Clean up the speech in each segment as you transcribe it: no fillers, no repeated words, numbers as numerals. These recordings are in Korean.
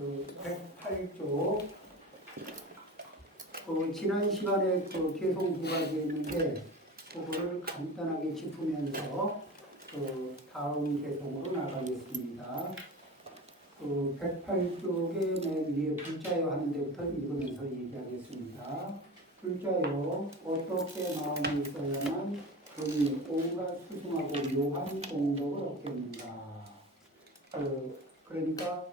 그 108쪽 지난 시간에 개송 두 가지 했는데 그거를 간단하게 짚으면서 다음 개송으로 나가겠습니다. 108쪽의 맨 위에 불자요 하는 데부터 읽으면서 얘기하겠습니다. 불자요, 어떻게 마음이 있어야만 그니 온갖 수승하고 묘한 공덕을 얻겠는가. 그러니까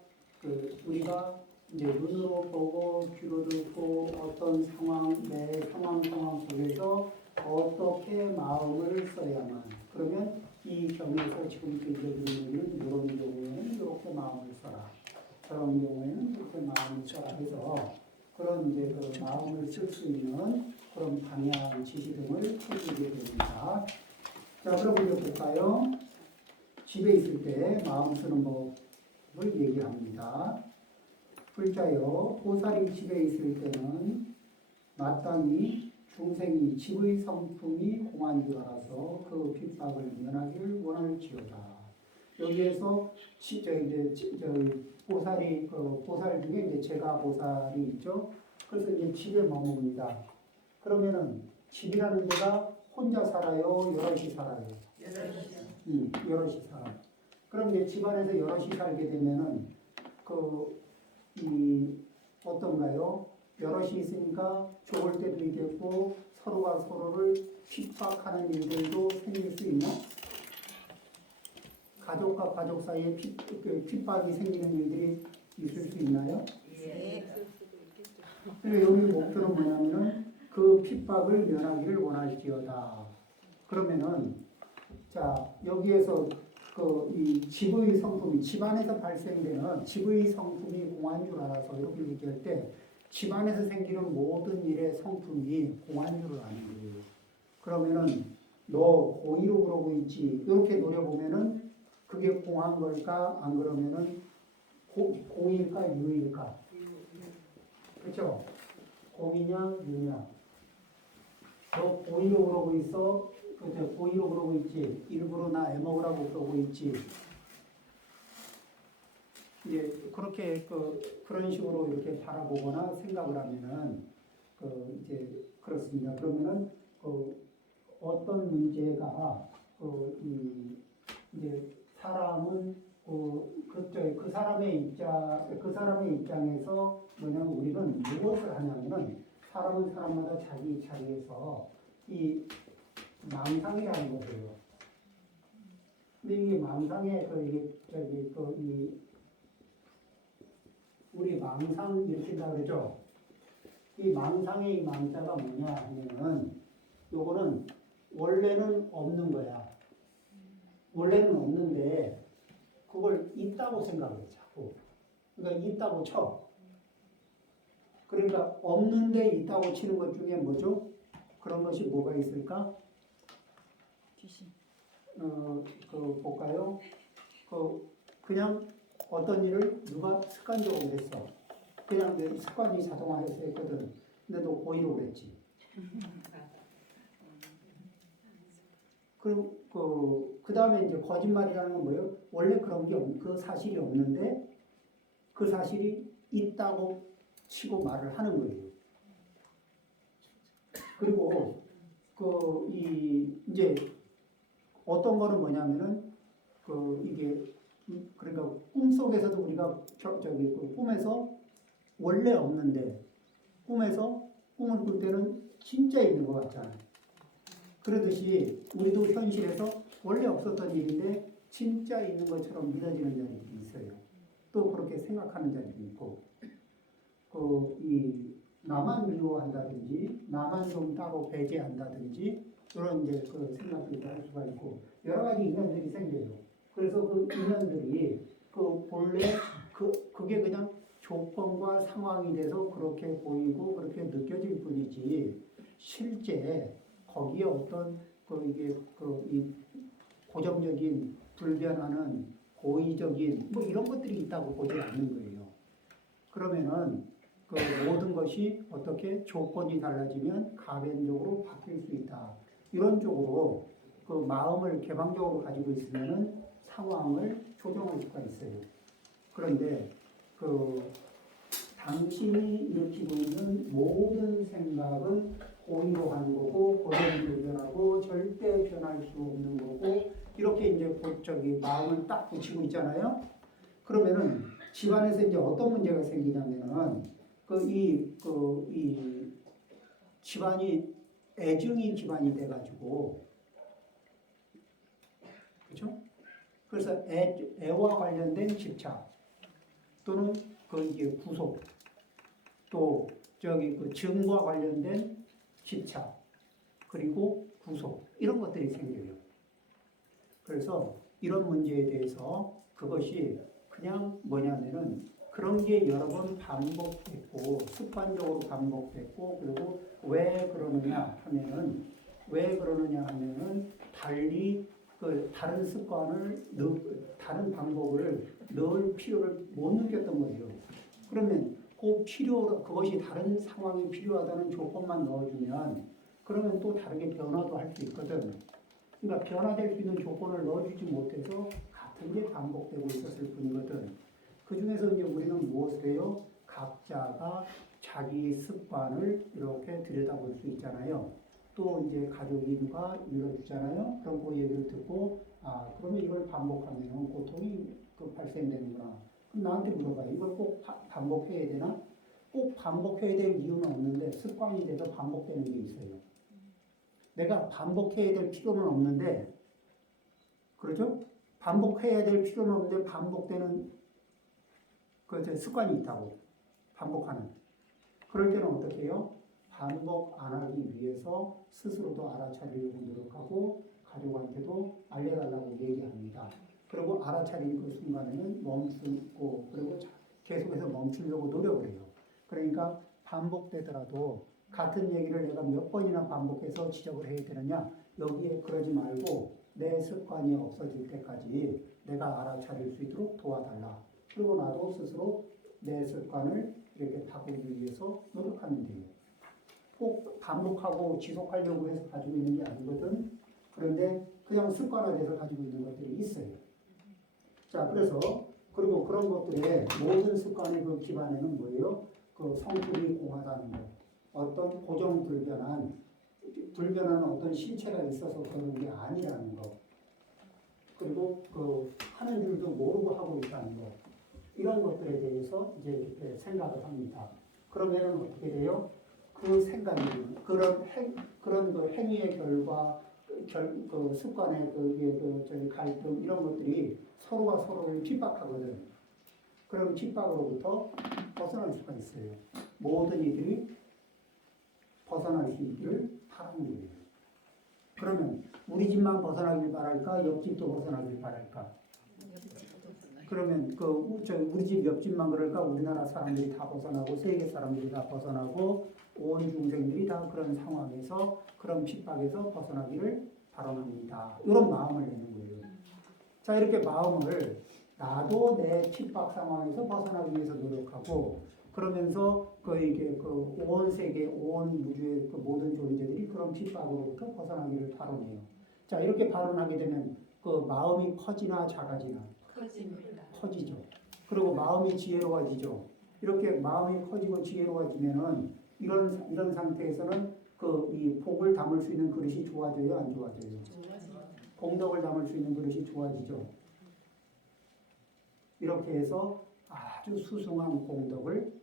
우리가 이제 눈으로 보고 귀로 듣고 어떤 상황, 내 상황 속에서 어떻게 마음을 써야만, 그러면 이 경에서 지금 읽어드리는 얘기는 이런 경우에는 이렇게 마음을 써라, 저런 경우에는 이렇게 마음을 써라 해서 그런 이제 그 마음을 쓸 수 있는 그런 방향 지시 등을 해주게 됩니다. 자, 그럼 이제 볼까요? 집에 있을 때 마음 쓰는 법을 얘기합니다. 불자여, 보살이 집에 있을 때는 마땅히 중생이 집의 성품이 공한 줄 알아서 그 핍박을 면하기를 원할지어다. 여기에서 보살이 보살 중에 이제 제가 보살이 있죠. 그래서 이제 집에 머뭅니다. 그러면은 집이라는 데가 혼자 살아요, 여럿이 살아요. 여럿이 살아. 그럼 이제 집안에서 여럿이 살게 되면은 어떤가요? 여럿이 있으니까 좋을 때도 있겠고 서로가 서로를 핍박하는 일들도 생길 수 있나? 가족과 가족 사이에 핍박이 생기는 일들이 있을 수 있나요? 예. 근데 여기 목표는 뭐냐면은 그 핍박을 면하기를 원할지어다. 그러면은 자, 여기에서 이 집의 성품이 집안에서 발생되는 집의 성품이 공한 줄 알아서 이렇게 얘기할 때 집안에서 생기는 모든 일의 성품이 공한 줄을 아는 거예요. 그러면은 너 고의로 그러고 있지 이렇게 노려보면은 그게 공한 걸까? 안 그러면은 고의일까? 유일까? 그렇죠? 공이냐 유냐? 너 고의로 그러고 있어? 고의로 그러고 있지. 일부러 나 애먹으라고 그러고 있지. 이제 그렇게 그런 식으로 이렇게 바라보거나 생각을 하면은 이제 그렇습니다. 그러면은 어떤 문제가 이제 사람은 그 사람의 입장에서 뭐냐면 우리는 무엇을 하냐면은 사람은 사람마다 자기 자리에서 이 망상이라는 거예요. 근데 이게 망상의 우리 망상 일으킨다 그러죠. 이 망상의 이 망자가 뭐냐 하면은 요거는 원래는 없는 거야. 원래는 없는데 그걸 있다고 생각해 자꾸. 그러니까 있다고 쳐. 그러니까 없는데 있다고 치는 것 중에 뭐죠? 그런 것이 뭐가 있을까? 귀신. 볼까요? 그냥 어떤 일을 누가 습관적으로 했어. 그냥 내 습관이 자동화해서 했거든. 근데 너 고의로 그랬지. 그리고 그 다음에 이제 거짓말이라는 건 뭐예요? 원래 그런 게 그 사실이 없는데 그 사실이 있다고 치고 말을 하는 거예요. 그리고 이제 어떤 거는 뭐냐면은 이게 그러니까 꿈 속에서도 우리가 꿈에서 원래 없는데 꿈에서 꿈을 꿀 때는 진짜 있는 것 같잖아요. 그러듯이 우리도 현실에서 원래 없었던 일인데 진짜 있는 것처럼 믿어지는 자리들이 있어요. 또 그렇게 생각하는 자리도 있고, 나만 미워한다든지, 나만 좀 따로 배제한다든지 이런 이제 생각들도 할 수가 있고 여러 가지 인연들이 생겨요. 그래서 그 인연들이 본래 그게 그냥 조건과 상황이 돼서 그렇게 보이고 그렇게 느껴질 뿐이지 실제 거기에 어떤 이 고정적인 불변하는 고의적인 이런 것들이 있다고 보지 않는 거예요. 그러면은 모든 것이 어떻게 조건이 달라지면 가변적으로 바뀔 수 있다. 이런 쪽으로 마음을 개방적으로 가지고 있으면은 상황을 조정할 수가 있어요. 그런데 그 당신이 일으키고 있는 모든 생각은 고의로 하는 거고 고정불변하고 절대 변할 수 없는 거고 이렇게 이제 저기 마음을 딱 붙이고 있잖아요. 그러면은 집안에서 이제 어떤 문제가 생기냐면은 이 집안이 애증이 기반이 돼가지고 그렇죠? 그래서 애와 관련된 집착 또는 그 이게 구속 또 저기 그 증과 관련된 집착 그리고 구속 이런 것들이 생겨요. 그래서 이런 문제에 대해서 그것이 그냥 뭐냐면은 그런 게 여러 번 반복됐고 습관적으로 반복됐고 그리고 왜 그러느냐 하면은 달리 그 다른 습관을 다른 방법을 넣을 필요를 못 느꼈던 거예요. 그러면 그것이 다른 상황이 필요하다는 조건만 넣어주면 그러면 또 다르게 변화도 할 수 있거든. 그러니까 변화될 수 있는 조건을 넣어주지 못해서 같은 게 반복되고 있었을 뿐이거든. 그 중에서 이제 우리는 무엇을 해요? 각자가 자기 습관을 이렇게 들여다볼 수 있잖아요. 또 이제 가족이 누가 밀어주잖아요. 그럼 그 얘기를 듣고 그러면 이걸 반복하면 고통이 발생되는구나. 그럼 나한테 물어봐요. 이걸 꼭 반복해야 되나? 꼭 반복해야 될 이유는 없는데 습관이 돼서 반복되는 게 있어요. 내가 반복해야 될 필요는 없는데 그렇죠? 반복해야 될 필요는 없는데 반복되는 그 습관이 있다고. 반복하는. 그럴 때는 어떻게 해요? 반복 안 하기 위해서 스스로도 알아차리려고 노력하고 가족한테도 알려달라고 얘기합니다. 그리고 알아차리는 그 순간에는 멈추고 그리고 계속해서 멈추려고 노력을 해요. 그러니까 반복되더라도 같은 얘기를 내가 몇 번이나 반복해서 지적을 해야 되느냐? 여기에 그러지 말고 내 습관이 없어질 때까지 내가 알아차릴 수 있도록 도와달라. 그리고 나도 스스로 내 습관을 이렇게 바꾸기 위해서 노력하면 돼요. 꼭 반복하고 지속하려고 해서 가지고 있는 게 아니거든. 그런데 그냥 습관화돼서 가지고 있는 것들이 있어요. 자, 그래서 그리고 그런 것들의 모든 습관의 그 기반에는 뭐예요? 그 성품이 공하다는 것. 어떤 불변한 어떤 실체가 있어서 그런 게 아니라는 것. 그리고 그 하는 줄도 모르고 하고 있다는 것. 이런 것들에 대해서 이제 이렇게 생각을 합니다. 그러면은 어떻게 돼요? 그 생각이 그런 그 행위의 결과, 그 습관의 저기 갈등 이런 것들이 서로가 서로를 핍박하거든. 그럼 핍박으로부터 벗어날 수가 있어요. 모든 이들이 벗어날 수 있기를 바라는 거예요. 그러면 우리 집만 벗어나길 바랄까? 옆집도 벗어나길 바랄까? 그러면 우리 집 옆집만 그럴까? 우리나라 사람들이 다 벗어나고 세계 사람들이 다 벗어나고 온 중생들이 다 그런 상황에서 그런 핍박에서 벗어나기를 바랍니다. 이런 마음을 내는 거예요. 자, 이렇게 마음을 나도 내 핍박 상황에서 벗어나기 위해서 노력하고 그러면서 온 세계, 온 우주의 그 모든 존재들이 그런 핍박으로부터 벗어나기를 바라네요. 자, 이렇게 발언하게 되면 그 마음이 커지나 작아지나? 커지죠. 그리고 마음이 지혜로워지죠. 이렇게 마음이 커지고 지혜로워지면은 이런 상태에서는 이 복을 담을 수 있는 그릇이 좋아져요, 안 좋아져요? 공덕을 담을 수 있는 그릇이 좋아지죠. 이렇게 해서 아주 수승한 공덕을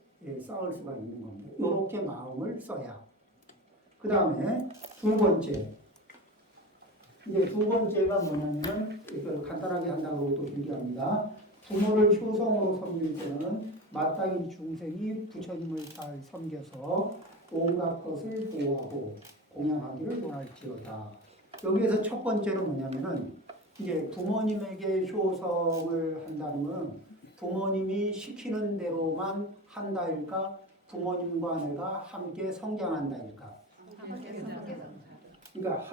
쌓을 수가 있는 겁니다. 이렇게 마음을 써야. 그 다음에 두 번째. 이제 두 번째가 뭐냐면은 이걸 간단하게 한다고 또 얘기합니다. 부모를 효성으로 섬길 때는 마땅히 중생이 부처님을 잘 섬겨서 온갖 것을 보호하고 공양하기를 원할지어다. 여기에서 첫 번째로 뭐냐면은 이제 부모님에게 효성을 한다는 건 부모님이 시키는 대로만 한다일까? 부모님과 내가 함께 성장한다일까? 그러니까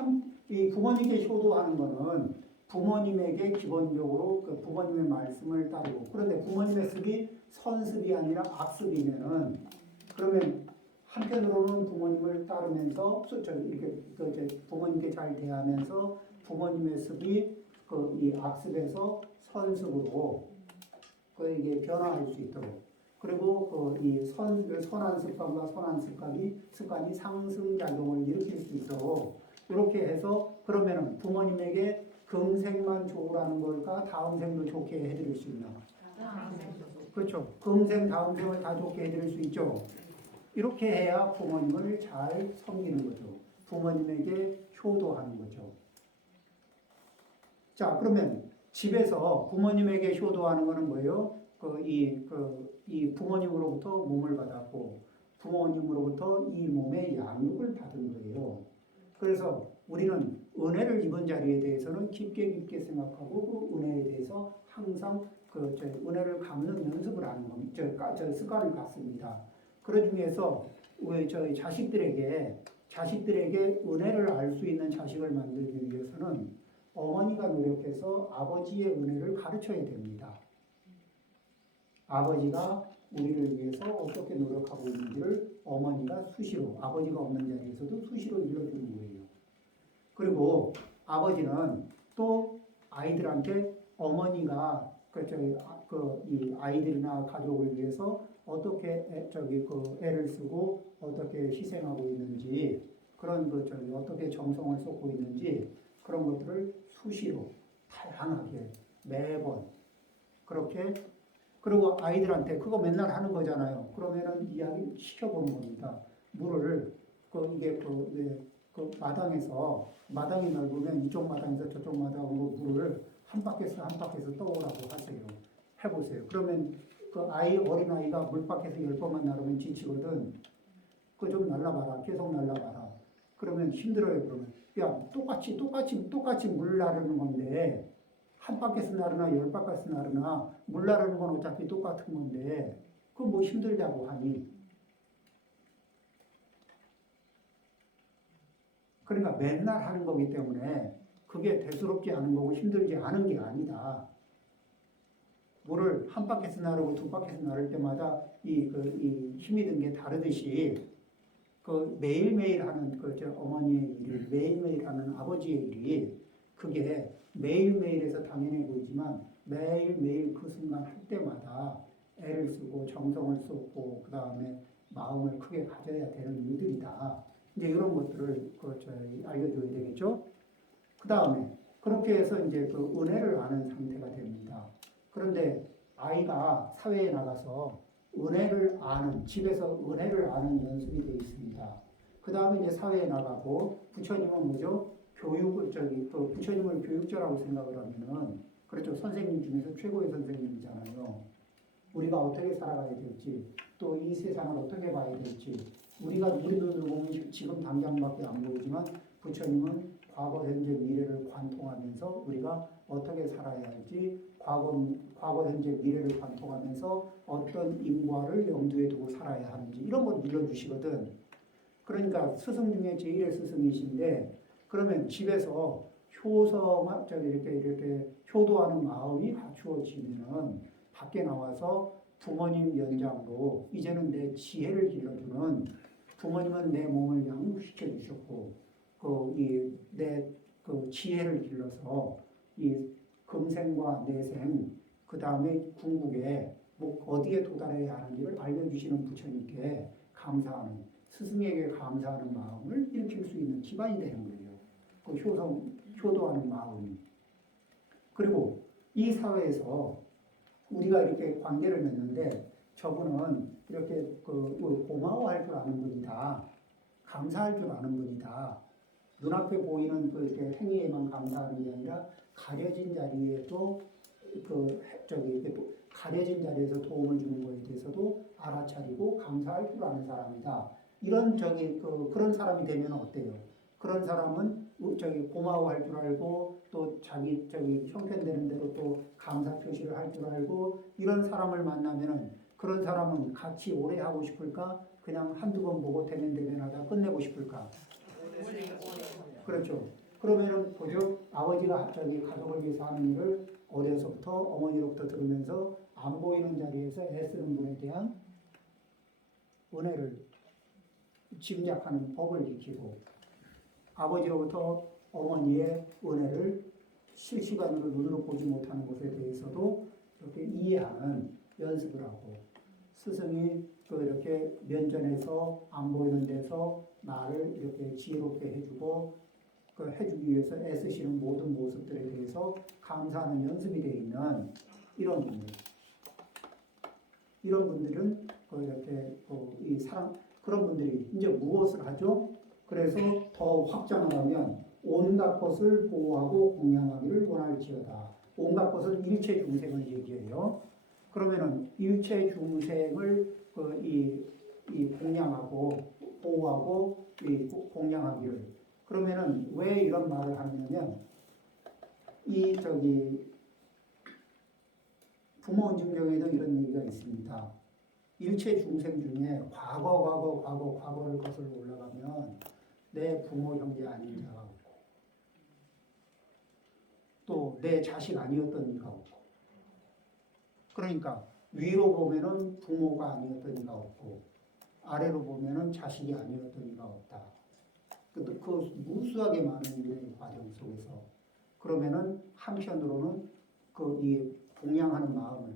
이 부모님께 효도하는 거는 부모님에게 기본적으로 그 부모님의 말씀을 따르고 그런데 부모님의 습이 선습이 아니라 악습이면은 그러면 한편으로는 부모님을 따르면서 이렇게 부모님께 잘 대하면서 부모님의 습이 이 악습에서 선습으로 이게 변화할 수 있도록 그리고 이 선한 습관과 선한 습관이 상승 작용을 일으킬 수 있도록 이렇게 해서 그러면은 부모님에게 금생만 좋으라는 걸까 다음 생도 좋게 해드릴 수 있나? 그렇죠. 금생 다음 생을 다 좋게 해드릴 수 있죠. 이렇게 해야 부모님을 잘 섬기는 거죠. 부모님에게 효도하는 거죠. 자, 그러면 집에서 부모님에게 효도하는 거는 뭐예요? 이 부모님으로부터 몸을 받았고 부모님으로부터 이 몸의 양육을 받은 거예요. 그래서 우리는 은혜를 입은 자리에 대해서는 깊게 생각하고 그 은혜에 대해서 항상 은혜를 갚는 연습을 하는 겁니다. 습관을 갖습니다. 그런 중에서 우리 저희 자식들에게 은혜를 알 수 있는 자식을 만들기 위해서는 어머니가 노력해서 아버지의 은혜를 가르쳐야 됩니다. 아버지가 우리를 위해서 어떻게 노력하고 있는지를 어머니가 수시로, 아버지가 없는 자리에서도 수시로 일러주는 거예요. 그리고 아버지는 또 아이들한테 어머니가 이 아이들이나 가족을 위해서 어떻게 애를 쓰고 어떻게 희생하고 있는지 그런 어떻게 정성을 쏟고 있는지 그런 것들을 수시로 다양하게 매번 그렇게 그리고 아이들한테 그거 맨날 하는 거잖아요. 그러면은 이야기 시켜보는 겁니다. 물을 마당에서 마당이 넓으면 이쪽 마당에서 저쪽 마당으로 물을 한 바퀴에서 떠오라고 하세요. 해보세요. 그러면 어린 아이가 물 밖에서 10번만 나르면 지치거든. 그거 좀 날라봐라. 계속 날라봐라. 그러면 힘들어요. 그러면 야 똑같이 물 나르는 건데 한 바퀴에서 나르나 10바퀴에서 나르나 물 나르는 건 어차피 똑같은 건데 그거 뭐 힘들다고 하니. 그러니까 맨날 하는 거기 때문에 그게 대수롭지 않은 거고 힘들지 않은 게 아니다. 물을 한 바퀴에서 나르고 두 바퀴에서 나를 때마다 이 힘이 든 게 다르듯이 매일매일 하는 어머니의 일이 매일매일 하는 아버지의 일이 그게 매일매일에서 당연해 보이지만 매일매일 그 순간 할 때마다 애를 쓰고 정성을 쏟고 그 다음에 마음을 크게 가져야 되는 일들이다. 이제 이런 것들을 알려줘야 되겠죠. 그 다음에 그렇게 해서 이제 은혜를 아는 상태가 됩니다. 그런데 아이가 사회에 나가서 집에서 은혜를 아는 연습이 되어 있습니다. 그 다음에 이제 사회에 나가고 부처님은 뭐죠? 부처님을 교육자라고 생각을 하면은 그렇죠. 선생님 중에서 최고의 선생님이잖아요. 우리가 어떻게 살아가야 될지, 또 이 세상을 어떻게 봐야 될지, 우리 눈으로 보면 지금 당장밖에 안 보이지만 부처님은 과거, 현재, 미래를 관통하면서 우리가 어떻게 살아야 할지, 과거, 현재, 미래를 관통하면서 어떤 인과를 염두에 두고 살아야 하는지 이런 걸 밀어주시거든. 그러니까 스승 중에 제1의 스승이신데 그러면 집에서 이렇게 효도하는 마음이 갖추어지면은 밖에 나와서 부모님 연장으로 이제는 내 지혜를 길러주는 부모님은 내 몸을 양육시켜 주셨고 내 지혜를 길러서 이 금생과 내생 그 다음에 궁극에 어디에 도달해야 하는지를 알려주시는 부처님께 감사하는 스승에게 감사하는 마음을 일으킬 수 있는 기반이 되는 거예요. 효도하는 마음이. 그리고 이 사회에서 우리가 이렇게 관계를 맺는데 저분은 이렇게 고마워할 줄 아는 분이다. 감사할 줄 아는 분이다. 눈앞에 보이는 이렇게 행위에만 감사하는 게 아니라 가려진 자리에도 가려진 자리에서 도움을 주는 것에 대해서도 알아차리고 감사할 줄 아는 사람이다. 이런 그런 사람이 되면 어때요? 그런 사람은 고마워할 줄 알고 또 자기 형편되는 대로 또 감사 표시를 할 줄 알고 이런 사람을 만나면은 그런 사람은 같이 오래 하고 싶을까? 그냥 한두 번 보고 대면하다 끝내고 싶을까? 그렇죠. 그러면은 보죠. 아버지가 가족을 위해서 하는 일을 어려서부터 어머니로부터 들으면서 안 보이는 자리에서 애쓰는 분에 대한 은혜를 짐작하는 법을 익히고 아버지로부터 어머니의 은혜를 실시간으로 눈으로 보지 못하는 것에 대해서도 이렇게 이해하는 연습을 하고 스승이 그 이렇게 면전에서 안 보이는 데서 나를 이렇게 지혜롭게 해주고 그 해주기 위해서 애쓰시는 모든 모습들에 대해서 감사하는 연습이 되어 있는 이런 분들. 이런 분들은 그 이렇게 이 사람 그런 분들이 이제 무엇을 하죠? 그래서 더 확장을 하면 온갖 것을 보호하고 공양하기를 원할지어다. 온갖 것을 일체 중생을 얘기해요. 그러면은 일체 중생을 이 공양하고 보호하고 이 공양하기를. 그러면은 왜 이런 말을 하냐면 이 부모 증경에도 이런 얘기가 있습니다. 일체 중생 중에 과거를 거슬러 올라가면 내 부모 형제 아닌 자가 없고 또 내 자식 아니었던 이가 없고 그러니까 위로 보면은 부모가 아니었던 이가 없고 아래로 보면은 자식이 아니었던 이가 없다. 그 무수하게 많은 일의 과정 속에서 그러면은 한편으로는 이 동양하는 마음을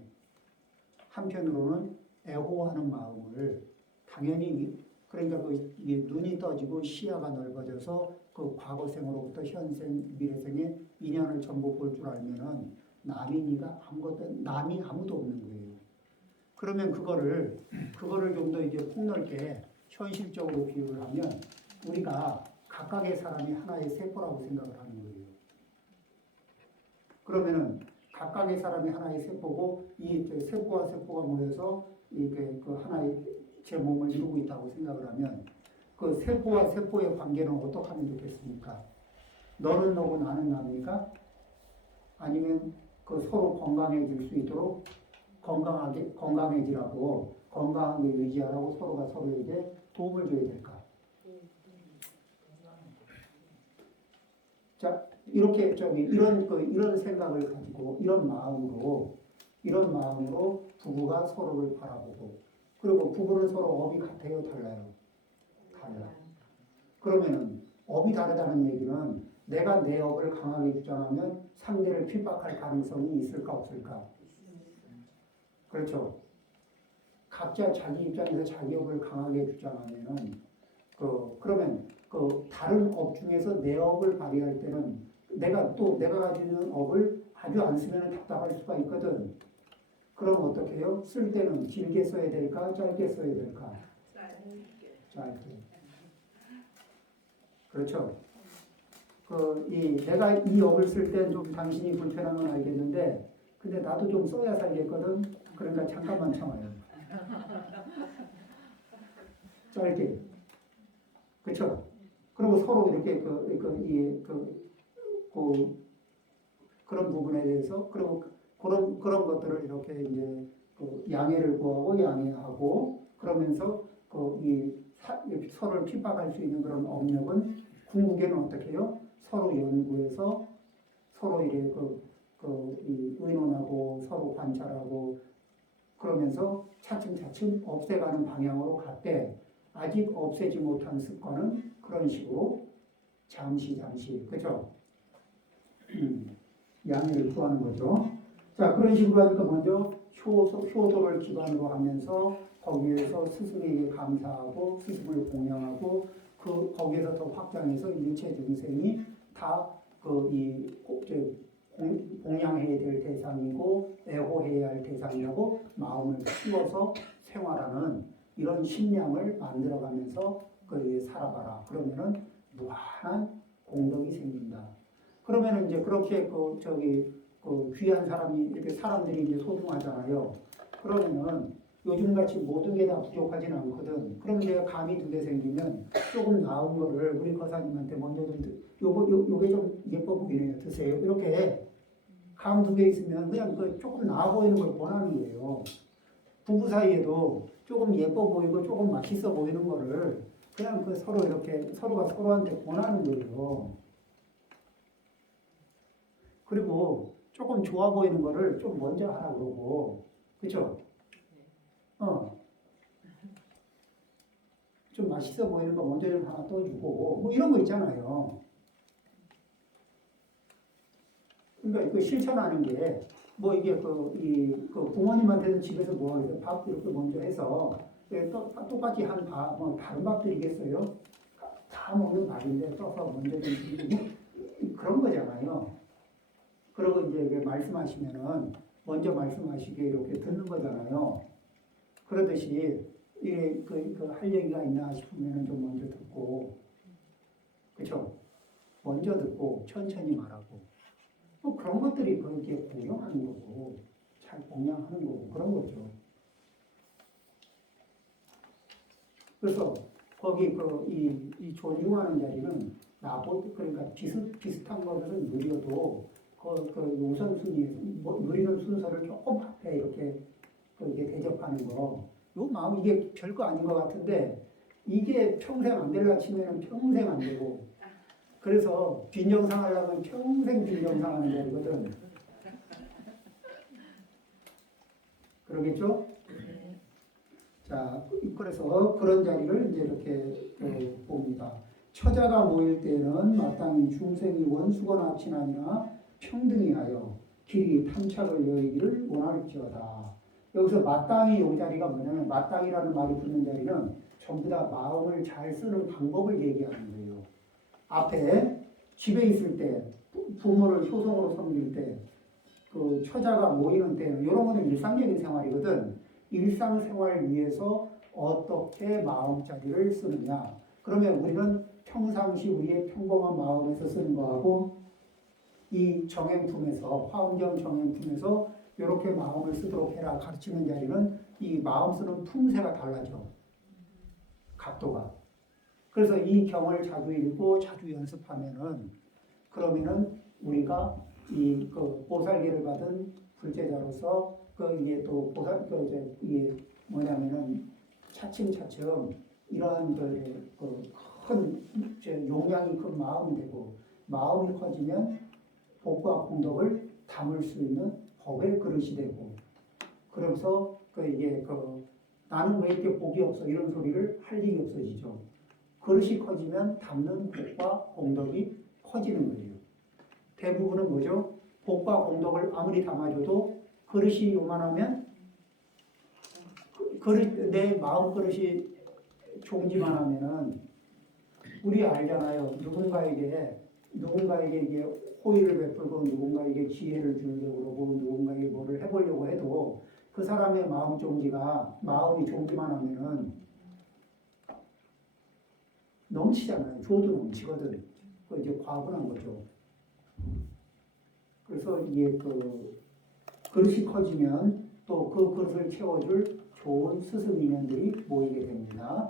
한편으로는 애호하는 마음을 당연히 그러니까 이게 눈이 떠지고 시야가 넓어져서 그 과거생으로부터 현생 미래생의 인연을 전부 볼 줄 알면은 남이 아무도 없는 거예요. 그러면 그거를 좀 더 이제 폭넓게 현실적으로 비유를 하면 우리가 각각의 사람이 하나의 세포라고 생각을 하는 거예요. 그러면은 각각의 사람이 하나의 세포고 이 세포와 세포가 모여서 이게 그 하나의 제 몸을 이루고 있다고 생각을 하면 그 세포와 세포의 관계는 어떻게 하면 좋겠습니까? 너는 너고 나는 나입니까? 아니면 그 서로 건강해질 수 있도록 건강해지라고 건강하게 유지하라고 서로가 서로에게 도움을 줘야 될까? 자, 이렇게 이런 생각을 가지고 이런 마음으로 부부가 서로를 바라보고 그리고 부부는 서로 업이 같아요, 달라요? 달라. 그러면은 업이 다르다는 얘기는 내가 내 업을 강하게 주장하면 상대를 핍박할 가능성이 있을까 없을까? 그렇죠. 각자 자기 입장에서 자기 업을 강하게 주장하면은 그러면 다른 업 중에서 내 업을 발휘할 때는 내가 가지는 업을 아주 안 쓰면 답답할 수가 있거든. 그럼 어떻게 해요? 쓸 때는 길게 써야 될까? 짧게 써야 될까? 짧게. 그렇죠. 내가 이 업을 쓸 때 좀 당신이 불편한 건 알겠는데, 근데 나도 좀 써야 살겠거든. 그러니까 잠깐만 참아요. 짧게. 그렇죠. 그리고 서로 이렇게 그런 부분에 대해서 그리고 그런 것들을 이렇게 이제 양해를 구하고 양해하고 그러면서 서로를 핍박할 수 있는 그런 업력은 궁극에는 어떻게 해요? 서로 연구해서 서로 이렇게 의논하고 서로 관찰하고 그러면서 차츰차츰 없애가는 방향으로 갈 때 아직 없애지 못한 습관은 그런 식으로 잠시 그렇죠? 양해를 구하는 거죠. 자, 그런 식으로 하니까 먼저 효도를 기반으로 하면서 거기에서 스승에게 감사하고 스승을 공양하고 거기에서 더 확장해서 일체 중생이 다 공양해야 될 대상이고 애호해야 할 대상이라고 마음을 키워서 생활하는 이런 심량을 만들어가면서 거기에 살아가라. 그러면은 무한한 공덕이 생긴다. 그러면은 이제 그렇게 귀한 사람이 이렇게 사람들이 이제 소중하잖아요. 그러면은 요즘같이 모든 게 다 부족하진 않거든. 그럼 내가 감이 2개 생기면 조금 나은 거를 우리 거사님한테 먼저 좀 요게 좀 예뻐 보이네요. 드세요. 이렇게 감 2개 있으면 그냥 조금 나아 보이는 걸 원하는 거예요. 부부 사이에도 조금 예뻐 보이고 조금 맛있어 보이는 거를 그냥 서로 이렇게 서로가 서로한테 원하는 거예요. 그리고 조금 좋아 보이는 거를 좀 먼저 하라 그러고, 그렇죠? 좀 맛있어 보이는 거 먼저 좀 하나 떠주고, 뭐 이런 거 있잖아요. 그러니까 그 실천하는 게 뭐 이게 그 부모님한테는 집에서 뭐 하겠어요? 밥 이렇게 먼저 해서 또 똑같이 한 밥, 뭐 다른 밥 드리겠어요? 다 먹는 밥인데 떠서 먼저 좀 드리고 그런 거잖아요. 그리고 이제 이게 말씀하시면은 먼저 말씀하시게 이렇게 듣는 거잖아요. 그러듯이 할 얘기가 있나 싶으면은 좀 먼저 듣고, 그렇죠? 먼저 듣고 천천히 말하고, 뭐 그런 것들이 그렇게 공경하는 거고, 잘 공양하는 거고 그런 거죠. 그래서 거기 이 존중하는 자리는 그러니까 비슷한 것은 누려도 그 우선순위 뭐 누리는 순서를 조금 앞에 이렇게 대접하는 거. 요 마음 이게 별거 아닌 것 같은데 이게 평생 안 될라 치면은 평생 안 되고 그래서 빈정상 하려면 평생 빈정상 하는 자리거든. 그러겠죠? 자, 그래서 그런 자리를 이제 이렇게 봅니다. 처자가 모일 때는 마땅히 중생이 원수거나 친하니나 평등히 하여 길이 탐착을 여의기를 원할지어다. 여기서 마땅히 이 자리가 뭐냐면 마땅이라는 말이 붙는 자리는 전부 다 마음을 잘 쓰는 방법을 얘기하는 거예요. 앞에 집에 있을 때 부모를 효성으로 섬길 때 그 처자가 모이는 때 이런 거는 일상적인 생활이거든. 일상생활 위해서 어떻게 마음자리를 쓰느냐. 그러면 우리는 평상시 우리의 평범한 마음에서 쓰는 거하고 이 정행품에서 화엄경 정행품에서 이렇게 마음을 쓰도록 해라 가르치는 자리는 이 마음 쓰는 품새가 달라져. 각도가. 그래서 이 경을 자주 읽고 자주 연습하면은 그러면은 우리가 그 보살계를 받은 불제자로서 이게 또 이게 뭐냐면은 차츰차츰 이러한 큰 용량이 큰 마음이 되고 마음이 커지면 복과 공덕을 담을 수 있는 법의 그릇이 되고 그러면서 이게 나는 왜 이렇게 복이 없어 이런 소리를 할 일이 없어지죠. 그릇이 커지면 담는 복과 공덕이 커지는 거예요. 대부분은 뭐죠? 복과 공덕을 아무리 담아줘도 그릇이 요만하면 내 마음 그릇이 종지만 하면은 우리 알잖아요. 누군가에게 이게 호의를 베풀고 누군가에게 기회를 주려고 그러고 누군가에게 뭐를 해보려고 해도 그 사람의 마음이 종지만 하면은 넘치잖아요. 줘도 넘치거든. 그 이제 과분한 거죠. 그래서 이게 그릇이 커지면 또 그 그릇을 채워줄 좋은 스승 인연들이 모이게 됩니다.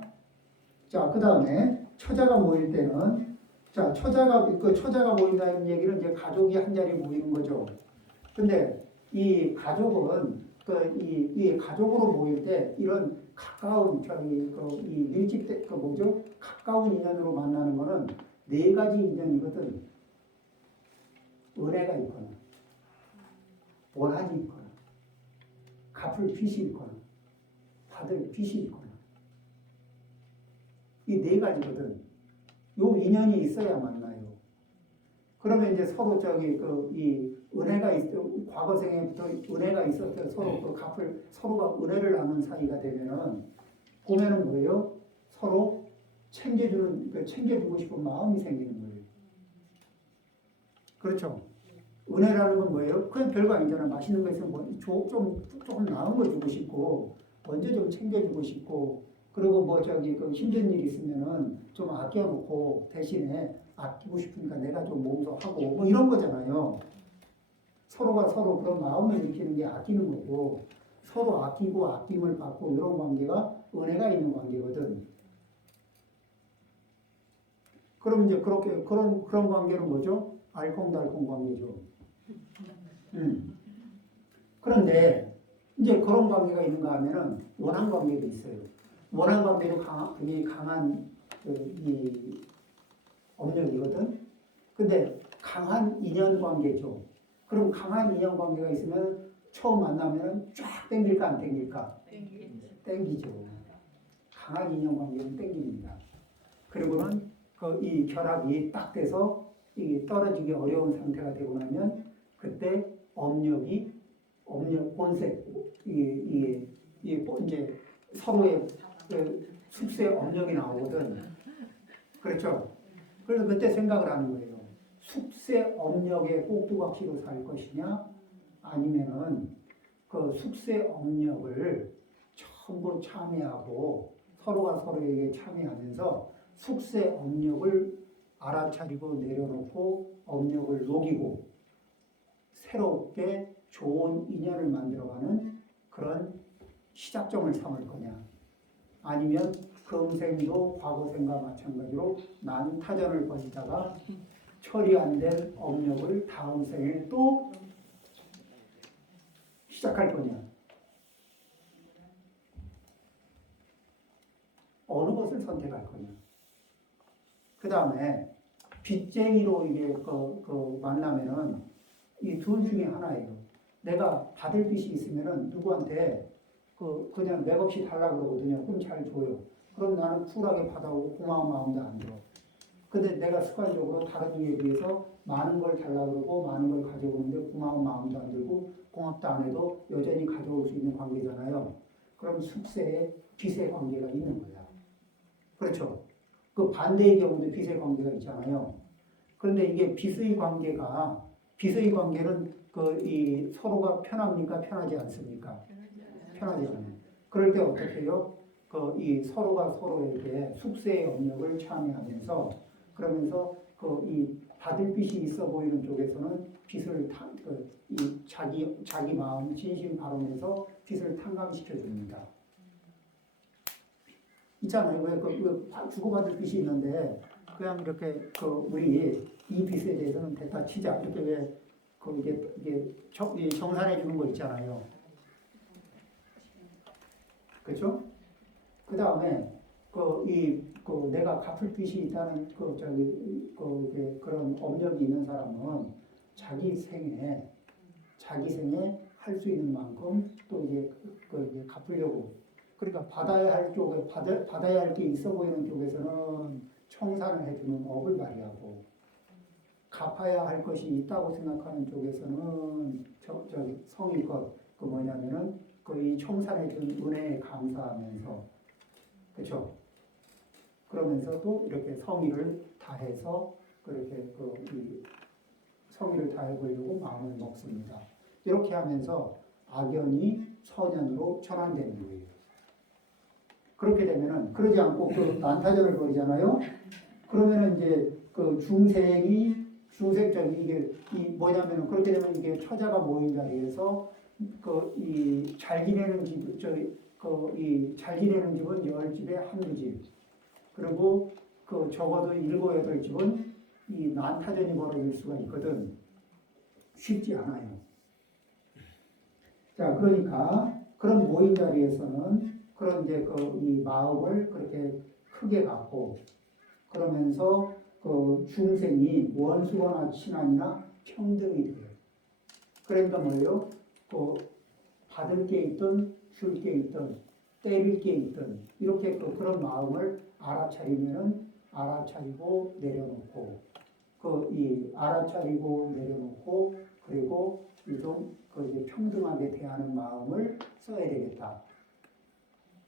자, 그 다음에 처자가 모일 때는 처자가 모인다는 얘기는 이제 가족이 한 자리 모이는 거죠. 근데 이 가족은 이 가족으로 모일 때 이런 가까운 이 밀집된 가까운 인연으로 만나는 거는 네 가지 인연이거든. 은혜가 있거나 원한이 있거나 갚을 빚이 있거나 받을 빚이 있거나 이 네 가지거든. 요 인연이 있어야 만나요. 그러면 이제 서로 이 은혜가 과거 생에부터 은혜가 있었던 서로 서로가 은혜를 나눈 사이가 되면은 보면은 뭐예요? 서로 챙겨주고 싶은 마음이 생기는 거예요. 그렇죠? 은혜라는 건 뭐예요? 그냥 별거 아니잖아. 맛있는 거 있으면 조금 나은 거 주고 싶고 먼저 좀 챙겨주고 싶고 그리고 힘든 일 있으면은 좀 아껴놓고 대신에 아끼고 싶으니까 내가 좀 몸소 하고 뭐 이런 거잖아요. 서로가 서로 그런 마음을 느끼는 게 아끼는 거고 서로 아끼고 아낌을 받고 이런 관계가 은혜가 있는 관계거든. 그럼 이제 그런 관계는 뭐죠? 알콩달콩 관계죠. 그런데 이제 그런 관계가 있는가 하면은 원한 관계도 있어요. 원한 관계도 굉장히 강한 이 업력이거든. 근데 강한 인연 관계죠. 그럼 강한 인연 관계가 있으면 처음 만나면 쫙 땡길까 안 땡길까? 땡기죠. 강한 인연 관계는 땡깁니다. 그리고는 이 결합이 딱 돼서 이 떨어지기 어려운 상태가 되고 나면 그때 업력이 업력 본색 이 이제 서로의 그 숙세 업력이 나오거든. 그렇죠? 그래서 그때 생각을 하는 거예요. 숙세 업력에 꼭두각시로 살 것이냐, 아니면은 그 숙세 업력을 전부 참여하고 서로가 서로에게 참여하면서 숙세 업력을 알아차리고 내려놓고 업력을 녹이고 새롭게 좋은 인연을 만들어가는 그런 시작점을 삼을 거냐, 아니면 금생도 과거생과 마찬가지로 난타전을 벌이다가 처리 안 된 업력을 다음 생에 또 시작할 거냐, 어느 것을 선택할 거냐. 그 다음에 빚쟁이로 이게 만나면은 이 둘 중에 하나예요. 내가 받을 빚이 있으면은 누구한테 그냥 맥없이 달라고 그러거든요. 그럼 잘 줘요. 그럼 나는 쿨하게 받아오고 고마운 마음도 안 들어. 근데 내가 습관적으로 다른 이에 비해서 많은 걸 달라고 그러고 많은 걸 가져오는데 고마운 마음도 안 들고 고맙다 안 해도 여전히 가져올 수 있는 관계잖아요. 그럼 숙세에 빚의 관계가 있는 거야. 그렇죠? 그 반대의 경우도 빚의 관계가 있잖아요. 그런데 이게 빚의 관계는 이 서로가 편합니까? 편하지 않습니까? 편하지 않아요. 그럴 때 어떻게 해요? 이 서로가 서로에게 숙세의 업력을 참여하면서 그러면서 이 받을 빚이 있어 보이는 쪽에서는 빚을 자기 마음 진심 바로면서 빚을 탕감시켜 줍니다. 있잖아요. 왜 주고받을 빚이 있는데 그냥 이렇게 우리 이 빚에 대해서는 대다 치자 이렇게 왜 이게 정산해 주는 거 있잖아요. 그렇죠? 그 다음에 내가 갚을 빚이 있다는 그런 업력이 있는 사람은 자기 생에 할 수 있는 만큼 또 이제 갚으려고. 그러니까 받아야 할 쪽에 받아야 할 게 있어 보이는 쪽에서는 청산을 해주는 업을 발휘하고, 갚아야 할 것이 있다고 생각하는 쪽에서는 성의껏 뭐냐면은 이 청산해준 은혜에 감사하면서, 그렇죠? 그러면서 또 이렇게 성의를 다해서 그렇게 이 성의를 다해보려고 마음을 먹습니다. 이렇게 하면서 악연이 선연으로 전환되는 거예요. 그렇게 되면은 그러지 않고 난타전을 벌이잖아요. 그러면은 이제 중색적이 이게 뭐냐면은 그렇게 되면 이게 처자가 모인 자리에서 이 잘 지내는 집 잘 지내는 집은 10집에 한두 집, 그리고 적어도 7, 8집은 이 난타전이 벌어질 수가 있거든. 쉽지 않아요. 자, 그러니까 그런 모인 자리에서는 그런 이제 이 마음을 그렇게 크게 갖고 그러면서 중생이 원수거나 친하니나 평등이 돼요. 그러니까 뭐예요? 받을 게 있든 줄 게 있든 때릴 게 있든 이렇게 그런 마음을 알아차리고 내려놓고 이 알아차리고 내려놓고 그리고 좀 이제 평등하게 대하는 마음을 써야 되겠다.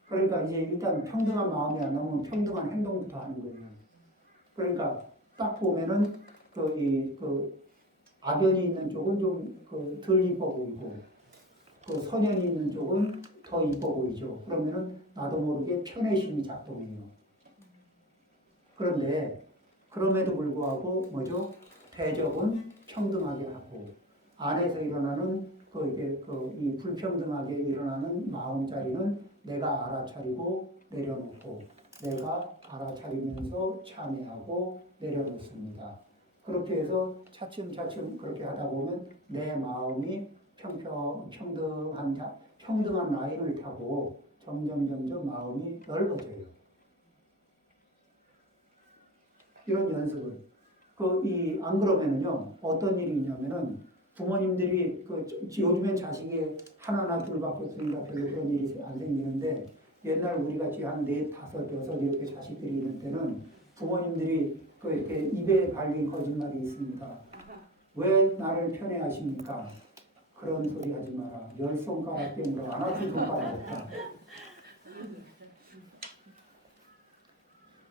그러니까 이제 일단 평등한 마음이 안 나오면 평등한 행동부터 하는 거예요. 그러니까 딱 보면은 악연이 있는 쪽은 좀 덜 이뻐 보이고 선연이 있는 쪽은 더 이뻐 보이죠. 그러면은 나도 모르게 편애심이 작동해요. 그런데 그럼에도 불구하고 뭐죠? 대적은 평등하게 하고 안에서 일어나는 이 불평등하게 일어나는 마음자리는 내가 알아차리고 내려놓고 내가 알아차리면서 참여하고 내려놓습니다. 그렇게 해서 차츰차츰 그렇게 하다 보면 내 마음이 평등한 라인을 타고 점점 마음이 넓어져요. 이런 연습을. 안 그러면은요, 어떤 일이 있냐면은 부모님들이 요즘엔 자식이 하나나 둘밖에 없으니까 별로 그런 일이 안 생기는데 옛날 우리 같이 한 4, 5, 6 이렇게 자식들이 있는 때는 부모님들이 이렇게 입에 발린 거짓말이 있습니다. 왜 나를 편애하십니까? 그런 소리 하지 마라. 열 손가락 깨물어 안 아픈 손가락 없다.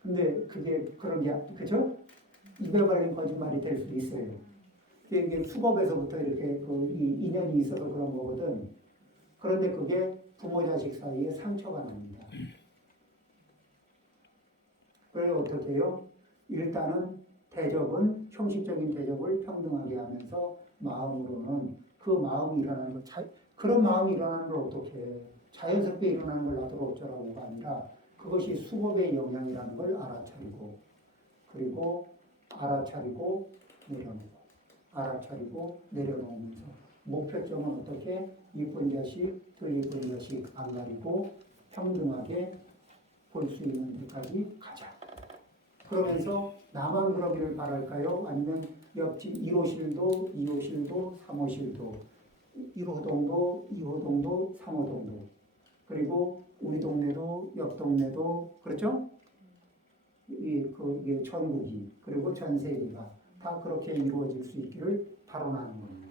근데 그게 그런 게 그죠? 입에 발린 거짓말이 될 수도 있어요. 이게 수법에서부터 이렇게 이 인연이 있어서 그런 거거든. 그런데 그게 부모 자식 사이에 상처가 납니다. 그래서 어떻게 해요? 일단은 대접은 형식적인 대접을 평등하게 하면서 마음으로는 그 마음이 일어나는 걸 그런 마음이 일어나는 걸 어떻게 해? 자연스럽게 일어나는 걸 놔두고 어쩌라고가 아니라 그것이 수법의 영향이라는 걸 알아차리고 그리고 알아차리고 내려놓고 알아차리고 내려놓으면서 목표점은 어떻게 이쁜 자식, 덜 이쁜 자식 안 가리고 평등하게 볼 수 있는 데까지 가자. 그러면서 나만 그러기를 바랄까요? 아니면 옆집 1호실도, 2호실도, 3호실도, 1호동도, 2호동도, 3호동도 그리고 우리 동네도 옆 동네도 그렇죠? 이게 전국이 그리고 전 세계가 다 그렇게 이루어질 수 있기를 바라는 겁니다.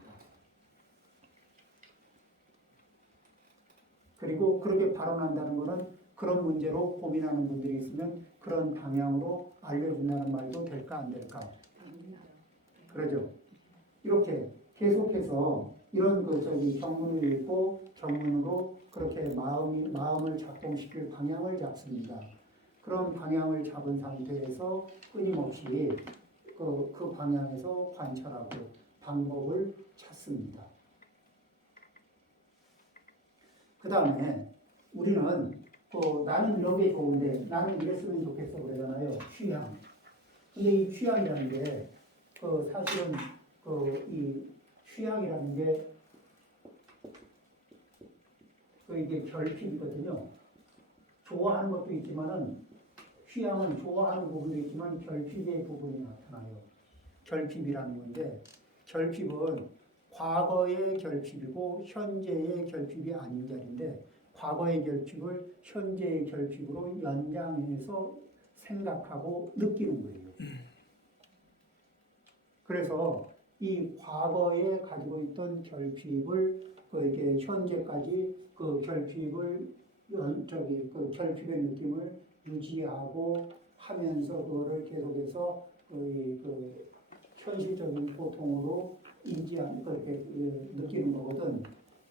그리고 그렇게 발언한다는 것은 그런 문제로 고민하는 분들이 있으면 그런 방향으로 알려준다는 말도 될까 안 될까? 그러죠. 이렇게 계속해서 이런 경문을 읽고 경문으로 그렇게 마음을 작동시킬 방향을 잡습니다. 그런 방향을 잡은 상태에서 끊임없이 그 방향에서 관찰하고 방법을 찾습니다. 그 다음에 우리는 나는 이런 게 좋은데 나는 이랬으면 좋겠어 그러잖아요. 취향. 근데 이 취향이라는 게 사실은 이 취향이라는 게 이게 결핍이거든요. 좋아하는 것도 있지만은 취향은 좋아하는 부분도 있지만 결핍의 부분이 나타나요. 결핍이라는 건데 결핍은 과거의 결핍이고 현재의 결핍이 아닌 자리인데 과거의 결핍을 현재의 결핍으로 연장해서 생각하고 느끼는 거예요. 그래서 이 과거에 가지고 있던 결핍을 이렇게 현재까지 그 결핍을 그 결핍의 느낌을 유지하고 하면서 그거를 계속해서 현실적인 고통으로 그렇게 느끼는 거거든.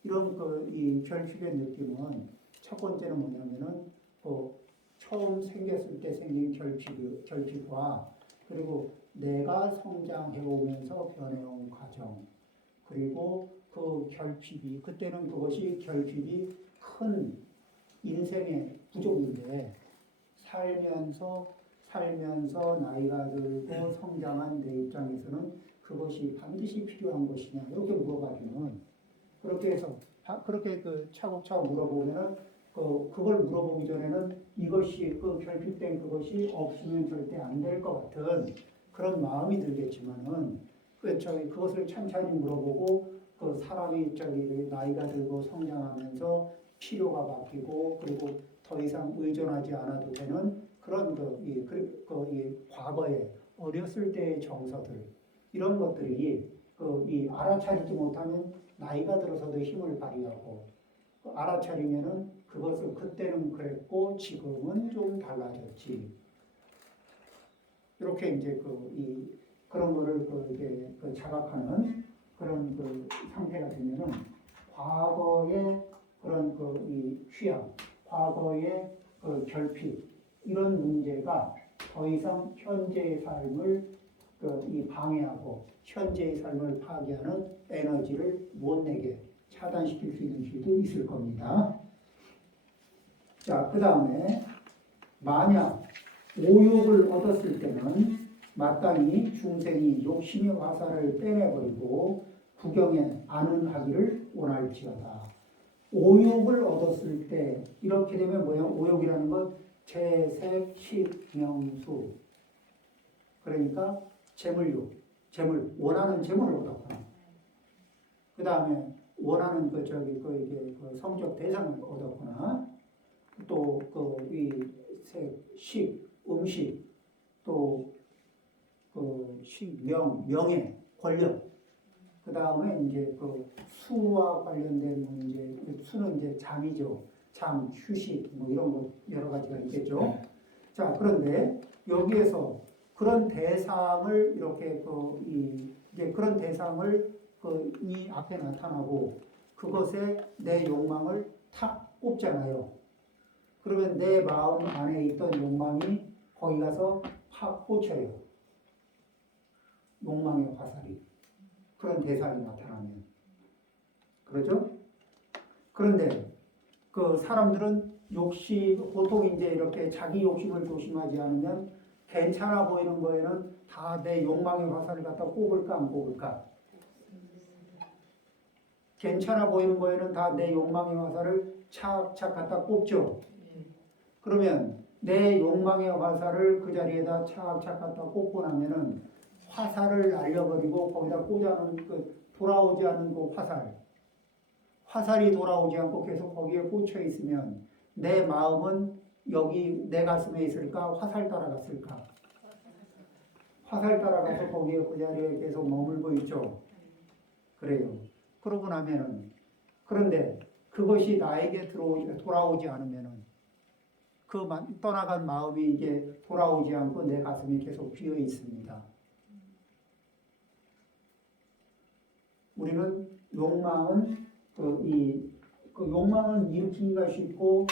이런 이 결핍의 느낌은 첫 번째는 뭐냐면은 처음 생겼을 때 생긴 결핍과 그리고 내가 성장해 오면서 변해온 과정 그리고 그 결핍이 그때는 그것이 결핍이 큰 인생의 부족인데 살면서 나이가 들고 성장한 내 입장에서는 그것이 반드시 필요한 것이냐 이렇게 물어봐주면 그렇게 해서 그렇게 차곡차곡 물어보면은 그걸 물어보기 전에는 이것이 결핍된 그것이 없으면 절대 안 될 것 같은 그런 마음이 들겠지만은 그것을 찬찬히 물어보고 사람이 나이가 들고 성장하면서 필요가 바뀌고 그리고 더 이상 의존하지 않아도 되는 그런 이 과거에 어렸을 때의 정서들 이런 것들이 알아차리지 못하면 나이가 들어서도 힘을 발휘하고 알아차리면은 그것을 그때는 그랬고 지금은 좀 달라졌지. 이렇게 이제 그런 거를 자각하는 그런 상태가 되면은 과거의 그런 이 취향, 과거의 결핍 이런 문제가 더 이상 현재의 삶을 방해하고 현재의 삶을 파괴하는 에너지를 못 내게 차단시킬 수 있는 길도 있을 겁니다. 자, 그 다음에 만약 오욕을 얻었을 때는 마땅히 중생이 욕심의 화살을 빼내버리고 구경에 안은하기를 원할지어다. 오욕을 얻었을 때 이렇게 되면 뭐예요? 오욕이라는 건 재색, 식, 명수 그러니까 재물욕, 원하는 재물을 얻었구나. 그 다음에 원하는 성적 대상을 얻었구나. 또 이 식, 음식, 또 식, 명예, 권력 그 다음에 이제 그 수와 관련된 문제, 수는 이제 잠이죠. 잠, 휴식, 뭐 이런 거 여러 가지가 있겠죠. 자, 그런데 여기에서 그런 대상을 이렇게 이제 그런 대상을 이 앞에 나타나고 그것에 내 욕망을 탁 꼽잖아요. 그러면 내 마음 안에 있던 욕망이 거기 가서 팍 꽂혀요. 욕망의 화살이. 그런 대상이 나타나면. 그렇죠? 그런데 그 사람들은 보통 이제 이렇게 자기 욕심을 조심하지 않으면 괜찮아 보이는 거에는 다 내 욕망의 화살을 갖다 꼽을까 안 꼽을까? 괜찮아 보이는 거에는 다 내 욕망의 화살을 착착 갖다 꼽죠. 그러면 내 욕망의 화살을 그 자리에다 착착 갖다 꽂고 나면은 화살을 날려버리고 거기다 꽂아놓은 돌아오지 않는 그 화살이 돌아오지 않고 계속 거기에 꽂혀 있으면 내 마음은 여기 내 가슴에 있을까? 화살 따라갔을까? 화살 따라가서 거기에 그 자리에 계속 머물고 있죠. 그래요. 그러고 나면은 그런데 그것이 나에게 돌아오지 않으면은 떠나간 마음이 이제 돌아오지 않고 내 가슴이 계속 비어 있습니다. 우리는 욕망은 욕망은 일으키기가 쉽고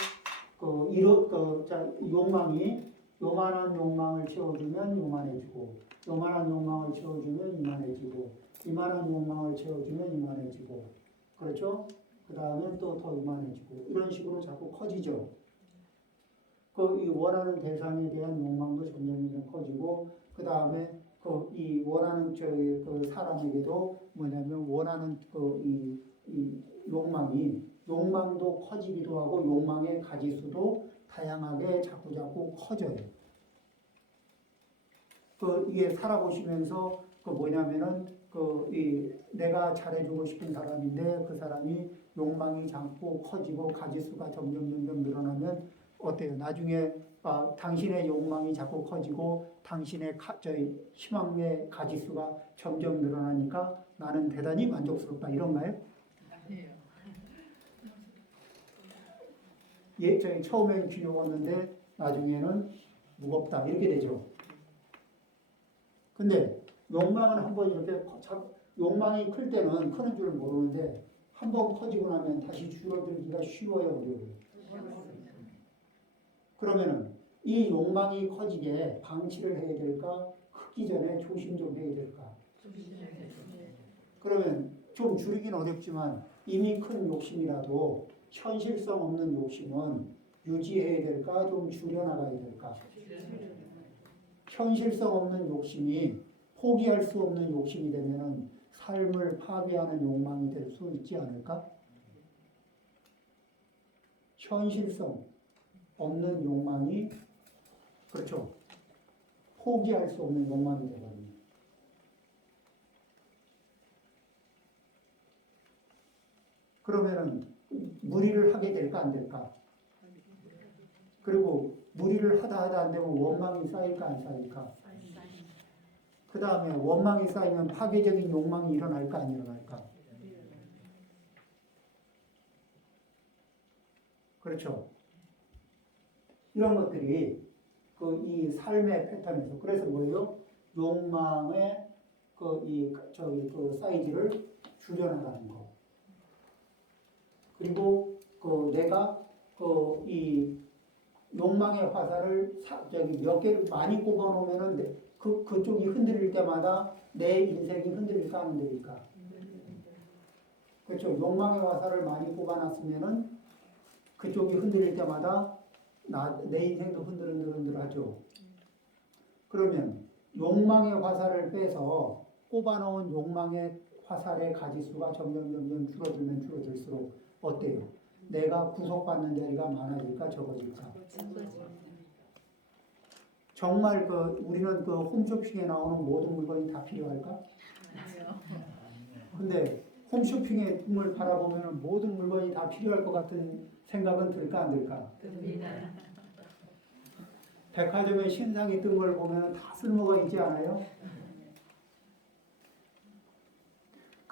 욕망이 요만한 욕망을 채워주면 요만해지고 요만한 욕망을 채워주면 이만해지고 이만한 욕망을 채워주면 이만해지고 그렇죠? 그 다음에 또 더 이만해지고 이런 식으로 자꾸 커지죠. 이 원하는 대상에 대한 욕망도 점점 커지고 그 다음에 이 원하는 그 사람에게도 뭐냐면 원하는 이 욕망도 커지기도 하고 욕망의 가지수도 다양하게 자꾸 커져요. 이게 살아보시면서 뭐냐면은 내가 잘해주고 싶은 사람인데 그 사람이 욕망이 자꾸 커지고 가지수가 점점 늘어나면 어때요? 나중에 당신의 욕망이 자꾸 커지고 당신의 희망의 가지수가 점점 늘어나니까 나는 대단히 만족스럽다 이런가요? 아니에요. 저희 처음엔 귀여웠는데 나중에는 무겁다 이렇게 되죠. 근데 욕망은 한번 이렇게 욕망이 클 때는 크는 줄 모르는데 한번 커지고 나면 다시 줄어들기가 쉬워요, 어려워요? 그러면은 이 욕망이 커지게 방치를 해야 될까? 크기 전에 조심 좀 해야 될까? 그러면 좀 줄이긴 어렵지만 이미 큰 욕심이라도 현실성 없는 욕심은 유지해야 될까? 좀 줄여나가야 될까? 현실성 없는 욕심이 포기할 수 없는 욕심이 되면은 삶을 파괴하는 욕망이 될 수 있지 않을까? 현실성 없는 욕망이 그렇죠. 포기할 수 없는 욕망이 되거든요. 그러면은 무리를 하게 될까 안 될까? 그리고 무리를 하다 안 되면 원망이 쌓일까 안 쌓일까? 그 다음에 원망이 쌓이면 파괴적인 욕망이 일어날까 안 일어날까? 그렇죠. 이런 것들이 이 삶의 패턴에서 그래서 뭐예요? 욕망의 사이즈를 줄여나가는 거. 그리고 내가 이 욕망의 화살을 몇 개를 많이 꼽아놓으면은 그쪽이 흔들릴 때마다 내 인생이 흔들릴까 안 흔들릴까? 그렇죠. 욕망의 화살을 많이 꼽아놨으면은 그쪽이 흔들릴 때마다 내 인생도 흔들흔들하죠. 그러면 욕망의 화살을 빼서 꼽아놓은 욕망의 화살의 가지수가 점점 줄어들면 줄어들수록 어때요? 내가 구속받는 자리가 많아질까 적어질까? 정말 우리는 홈쇼핑에 나오는 모든 물건이 다 필요할까? 근데 홈쇼핑을 바라보면 모든 물건이 다 필요할 것 같은 생각은 들까 안 들까? 듭니다. 백화점에 신상이 뜬 걸 보면 다 쓸모가 있지 않아요?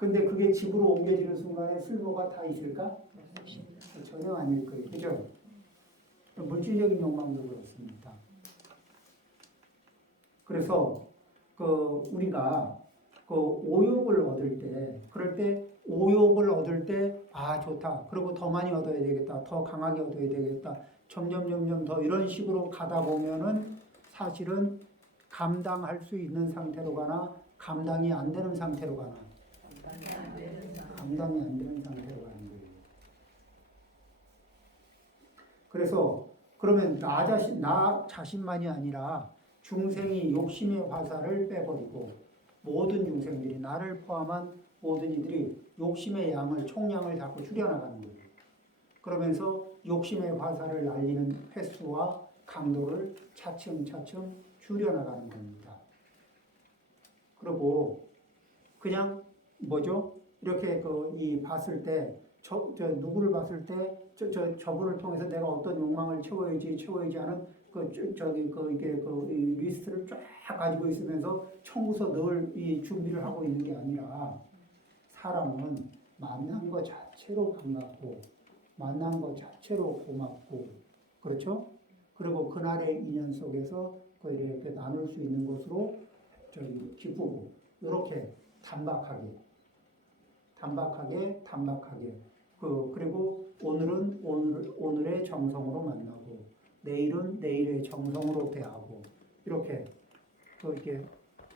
근데 그게 집으로 옮겨지는 순간에 쓸모가 다 있을까? 전혀 아닐 거예요. 그죠? 물질적인 욕망도 그렇습니다. 그래서 우리가 오욕을 얻을 때, 그럴 때 오욕을 얻을 때, 아 좋다. 그리고 더 많이 얻어야 되겠다. 더 강하게 얻어야 되겠다. 점점 더 이런 식으로 가다 보면은 사실은 감당할 수 있는 상태로 가나 감당이 안 되는 상태로 가나 감당이 안 되는 상태로 가는 거예요. 그래서 그러면 나 자신만이 아니라 중생이 욕심의 화살을 빼버리고 모든 중생들이 나를 포함한 모든 이들이 욕심의 총량을 자꾸 줄여나가는 거예요. 그러면서 욕심의 화살을 날리는 횟수와 강도를 차츰차츰 줄여나가는 겁니다. 그리고 그냥 뭐죠? 이렇게 이 봤을 때 누구를 봤을 때 저분을 통해서 내가 어떤 욕망을 채워야지 하는 이 리스트를 쫙 가지고 있으면서 청구서 늘 이 준비를 하고 있는 게 아니라 사람은 만난 것 자체로 반갑고 만난 것 자체로 고맙고 그렇죠? 그리고 그날의 인연 속에서 이렇게 나눌 수 있는 것으로 기쁘고 이렇게 단박하게 그리고 오늘은 오늘의 정성으로 만나고 내일은 내일의 정성으로 대하고 이렇게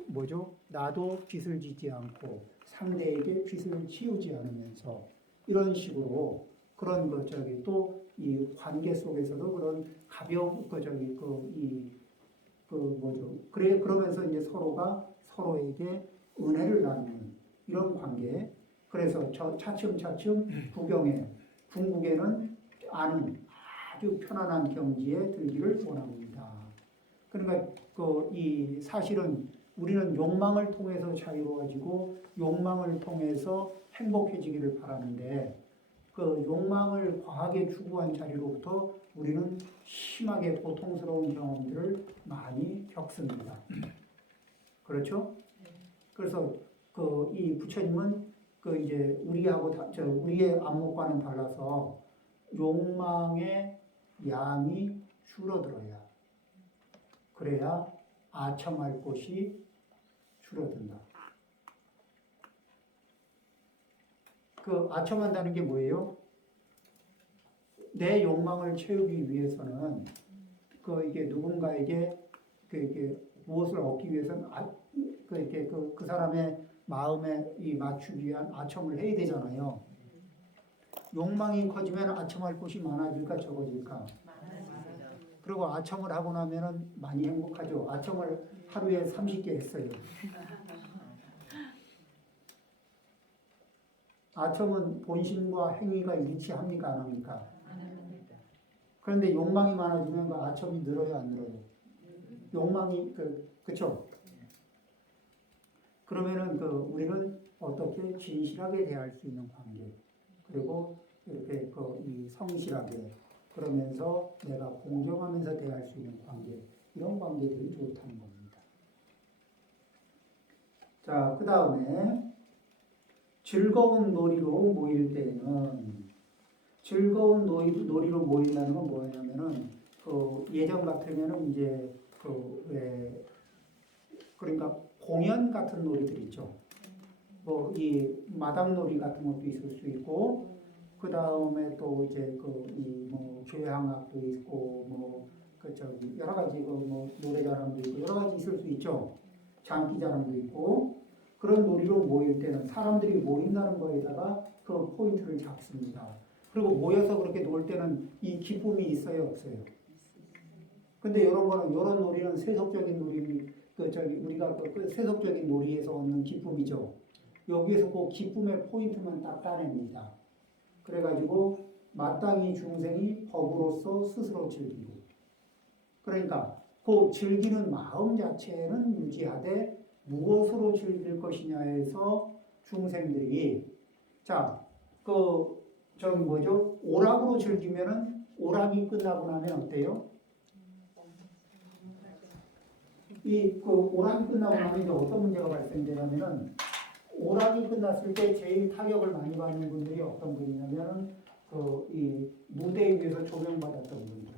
뭐죠? 나도 빚을 지지 않고 상대에게 빚을 지우지 않으면서 이런 식으로 그런 또 이 관계 속에서도 그런 가벼운 뭐죠? 그러면서 이제 서로가 서로에게 은혜를 나누는 이런 관계. 그래서 차츰차츰 궁극에는 아는 아주 편안한 경지에 들기를 원합니다. 그러니까 이 사실은 우리는 욕망을 통해서 자유로워지고 욕망을 통해서 행복해지기를 바라는데 그 욕망을 과하게 추구한 자리로부터 우리는 심하게 고통스러운 경험들을 많이 겪습니다. 그렇죠? 그래서 이 부처님은 이제 우리의 안목과는 달라서 욕망의 양이 줄어들어야 그래야 아첨할 곳이 줄어든다. 아첨한다는 게 뭐예요? 내 욕망을 채우기 위해서는 이게 누군가에게 이게 무엇을 얻기 위해서는 그 사람의 마음에 맞추기 위한 아첨을 해야 되잖아요. 욕망이 커지면 아첨할 곳이 많아질까 적어질까? 그리고 아첨을 하고 나면은 많이 행복하죠. 아첨을 하루에 30개 했어요. 아첨은 본심과 행위가 일치합니까? 안 합니까? 그런데 욕망이 많아지면 그 아첨이 늘어요, 안 늘어요? 욕망이 그쵸? 그러면은 우리는 어떻게 진실하게 대할 수 있는 관계, 그리고 이렇게 이 성실하게 그러면서 내가 공정하면서 대할 수 있는 관계, 이런 관계들이 좋다는 겁니다. 자, 그 다음에 즐거운 놀이로 모일 때는 즐거운 놀이로 모인다는 건 뭐냐면은 예전 같으면은 이제 그러니까 공연 같은 놀이들 있죠. 뭐 이 마당놀이 같은 것도 있을 수 있고, 그 다음에 또 이제 뭐 교향악도 있고, 뭐 여러 가지 뭐 노래자랑도 있고 여러 가지 있을 수 있죠. 장기자랑도 있고. 그런 놀이로 모일 때는 사람들이 모인다는 거에다가 그 포인트를 잡습니다. 그리고 모여서 그렇게 놀 때는 이 기쁨이 있어요, 없어요? 근데 이런 놀이는 세속적인 놀이, 우리가 세속적인 놀이에서 얻는 기쁨이죠. 여기에서 그 기쁨의 포인트만 딱 따냅니다. 그래가지고 마땅히 중생이 법으로서 스스로 즐기고, 그러니까 그 즐기는 마음 자체는 유지하되 무엇으로 즐길 것이냐에서 중생들이 뭐죠? 오락으로 즐기면은 오락이 끝나고 나면 어때요? 오락이 끝나고 나면 이제 어떤 문제가 발생되냐면은 오락이 끝났을 때 제일 타격을 많이 받는 분들이 어떤 분이냐면 이 무대 위에서 조명받았던 분들.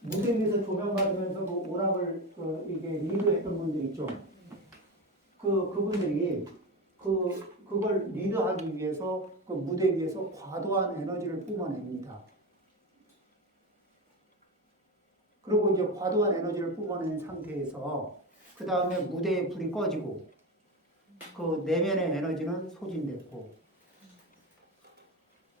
무대 위에서 조명받으면서 그 오락을 이게 리드했던 분들 있죠. 그분들이 그걸 리드하기 위해서 그 무대 위에서 과도한 에너지를 뿜어냅니다. 그리고 이제 과도한 에너지를 뿜어낸 상태에서 그 다음에 무대에 불이 꺼지고 그 내면의 에너지는 소진됐고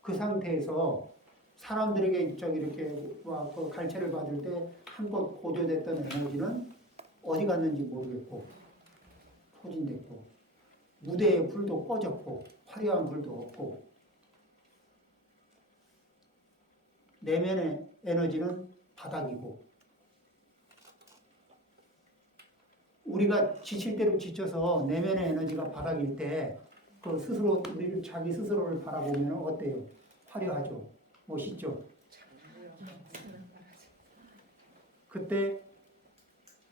그 상태에서 사람들에게 이렇게 그 갈채를 받을 때 한껏 고조됐던 에너지는 어디 갔는지 모르겠고 소진됐고 무대의 불도 꺼졌고 화려한 불도 없고 내면의 에너지는 바닥이고 우리가 지칠 대로 지쳐서 내면의 에너지가 바닥일 때 그 스스로 우리를 자기 스스로를 바라보면 어때요? 화려하죠, 멋있죠. 그때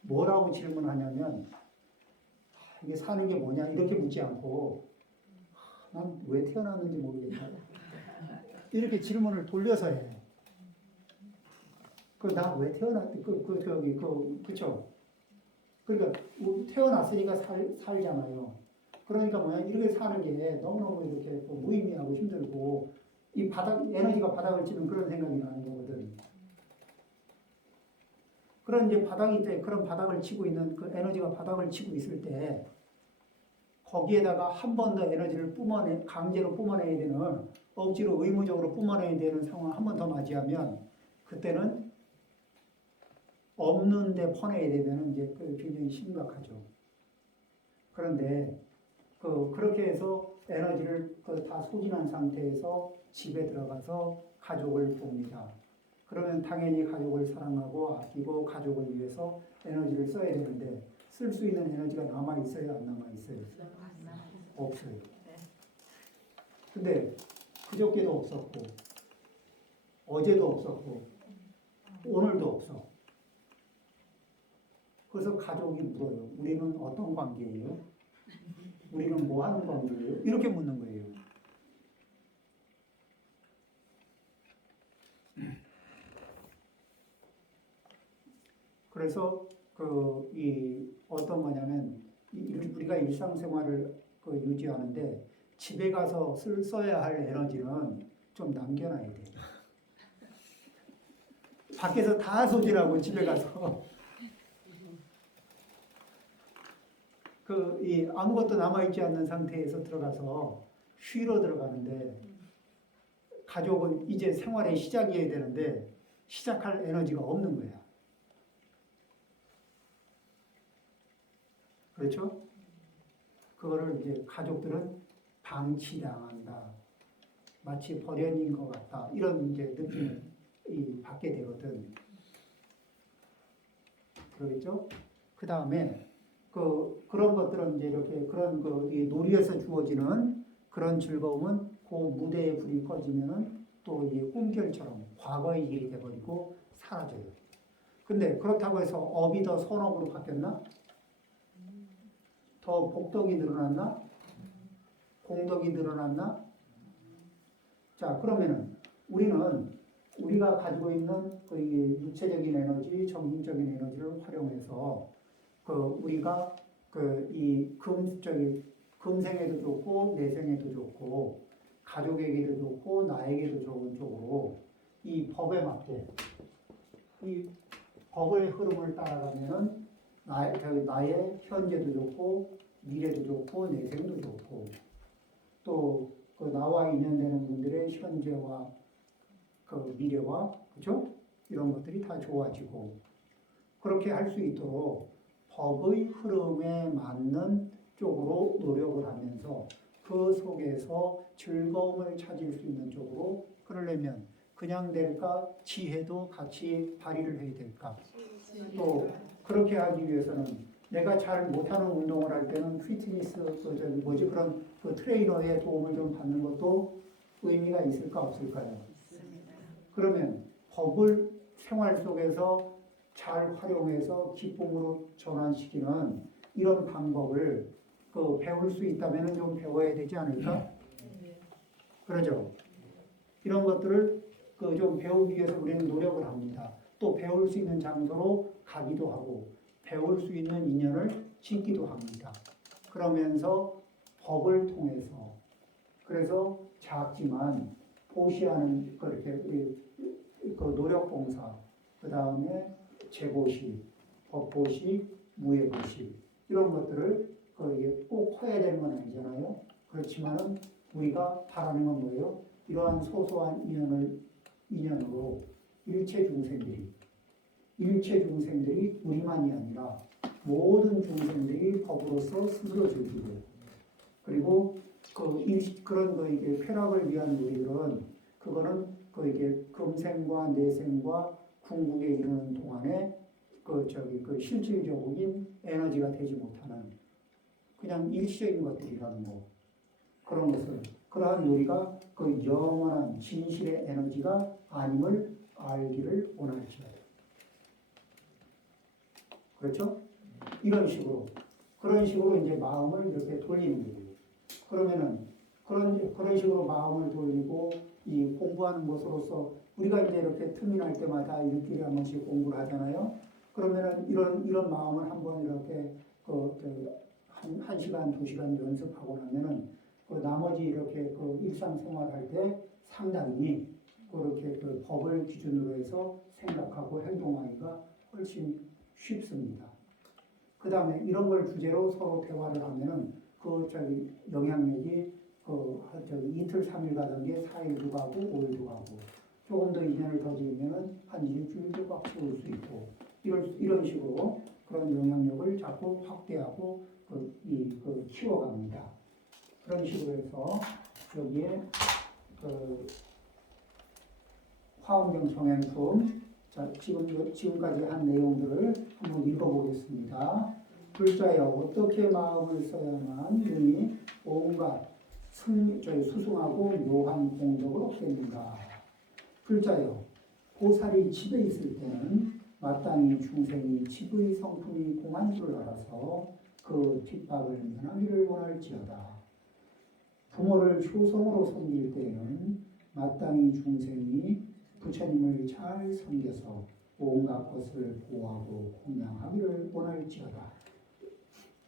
뭐라고 질문하냐면 이게 사는 게 뭐냐 이렇게 묻지 않고 난 왜 태어났는지 모르겠다 이렇게 질문을 돌려서 해. 그 나 왜 태어났지? 그쵸? 그러니까 태어났으니까 살잖아요. 그러니까 뭐냐 이렇게 사는 게 너무너무 이렇게 무의미하고 힘들고 이 바닥 에너지가 바닥을 치는 그런 생각이 나는 거거든. 그런 이제 바닥이 때 그런 바닥을 치고 있는 그 에너지가 바닥을 치고 있을 때 거기에다가 한 번 더 에너지를 강제로 뿜어내야 되는 억지로 의무적으로 뿜어내야 되는 상황 한 번 더 맞이하면 그때는 없는데 퍼내야 되면 이제 굉장히 심각하죠. 그런데 그렇게 해서 에너지를 다 소진한 상태에서 집에 들어가서 가족을 봅니다. 그러면 당연히 가족을 사랑하고 아끼고 가족을 위해서 에너지를 써야 되는데 쓸 수 있는 에너지가 남아 있어요, 안 남아 있어요? 없어요. 근데 그저께도 없었고 어제도 없었고 오늘도 없어. 그래서 가족이 물어요. 우리는 어떤 관계예요? 우리는 뭐 하는 관계예요? 이렇게 묻는 거예요. 그래서 어떤 거냐면 우리가 일상생활을 유지하는데 집에 가서 써야 할 에너지는 좀 남겨놔야 돼. 밖에서 다 소진하고 집에 가서 아무것도 남아있지 않는 상태에서 들어가서 쉬러 들어가는데 가족은 이제 생활의 시작이어야 되는데 시작할 에너지가 없는 거야. 그렇죠? 그거를 이제 가족들은 방치당한다. 마치 버려진 것 같다. 이런 이제 느낌을 받게 되거든. 그러겠죠? 그 다음에 그런 것들은 이제 이렇게 그런 놀이에서 주어지는 그런 즐거움은 그 무대에 불이 꺼지면은 또 이게 꿈결처럼 과거의 일이 돼버리고 사라져요. 근데 그렇다고 해서 업이 더 선업으로 바뀌었나? 더 복덕이 늘어났나? 공덕이 늘어났나? 자, 그러면은 우리가 가지고 있는 육체적인 에너지, 정신적인 에너지를 활용해서 우리가 금생에도 좋고 내생에도 좋고 가족에게도 좋고 나에게도 좋은 쪽으로 이 법에 맞게 이 법의 흐름을 따라가면은 나의 현재도 좋고 미래도 좋고 내생도 좋고 또 나와 인연되는 분들의 현재와 미래와 그죠? 이런 것들이 다 좋아지고 그렇게 할 수 있도록 법의 흐름에 맞는 쪽으로 노력을 하면서 그 속에서 즐거움을 찾을 수 있는 쪽으로 그러려면 그냥 될까? 지혜도 같이 발휘를 해야 될까? 또 그렇게 하기 위해서는 내가 잘 못하는 운동을 할 때는 피트니스 그런 트레이너의 도움을 좀 받는 것도 의미가 있을까 없을까요? 그러면 법을 생활 속에서 잘 활용해서 기쁨으로 전환시키는 이런 방법을 그 배울 수 있다면 좀 배워야 되지 않을까? 그러죠. 이런 것들을 그 좀 배우기 위해서 우리는 노력을 합니다. 또 배울 수 있는 장소로 가기도 하고 배울 수 있는 인연을 짓기도 합니다. 그러면서 법을 통해서 그래서 작지만 보시하는 그렇게 그 노력봉사 그 다음에 재고식, 법보식, 무예보식 이런 것들을 이게 꼭 커야 되는 건 아니잖아요. 그렇지만은 우리가 바라는 건 뭐예요? 이러한 소소한 인연으로 일체 중생들이 우리만이 아니라 모든 중생들이 법으로서 스스로 즐기고 그리고 그런 이게 쾌락을 위한 우리들은 그거는 이게 금생과 내생과 궁극에 이르는 동안에 그 실질적인 에너지가 되지 못하는 그냥 일시적인 것들이라는 거 그런 것을 그러한 우리가 그 영원한 진실의 에너지가 아님을 알기를 원할지어다. 그렇죠? 그런 식으로 이제 마음을 이렇게 돌리는 거예요. 그러면은 그런 식으로 마음을 돌리고 이 공부하는 것으로서 우리가 이제 이렇게 틈이 날 때마다 일주일에 한 번씩 공부를 하잖아요. 그러면은 이런 마음을 한번 이렇게 한 시간, 2시간 연습하고 나면은 나머지 이렇게 일상생활할 때 상당히 그렇게 법을 기준으로 해서 생각하고 행동하기가 훨씬 쉽습니다. 그 다음에 이런 걸 주제로 서로 대화를 하면은 영향력이 이틀, 3일 가던 게 4일도 가고 5일도 가고 조금 더 인연을 더 지으면은 한 일주일도 꽉 채울 수 있고 이런 식으로 그런 영향력을 자꾸 확대하고 키워갑니다. 그런 식으로 해서 여기에 화엄경 정행품 지금까지 한 내용들을 한번 읽어보겠습니다. 불자여 어떻게 마음을 써야만 능히 온갖 수승하고 묘한 공덕을 얻겠는가. 불자여 보살이 집에 있을 때는 마땅히 중생이 집의 성품이 공한 줄 알아서 그 뒷박을 면하기를 원할지어다. 부모를 효성으로 섬길 때에는 마땅히 중생이 부처님을 잘 섬겨서 온갖 것을 보호하고 공양하기를 원할지어다.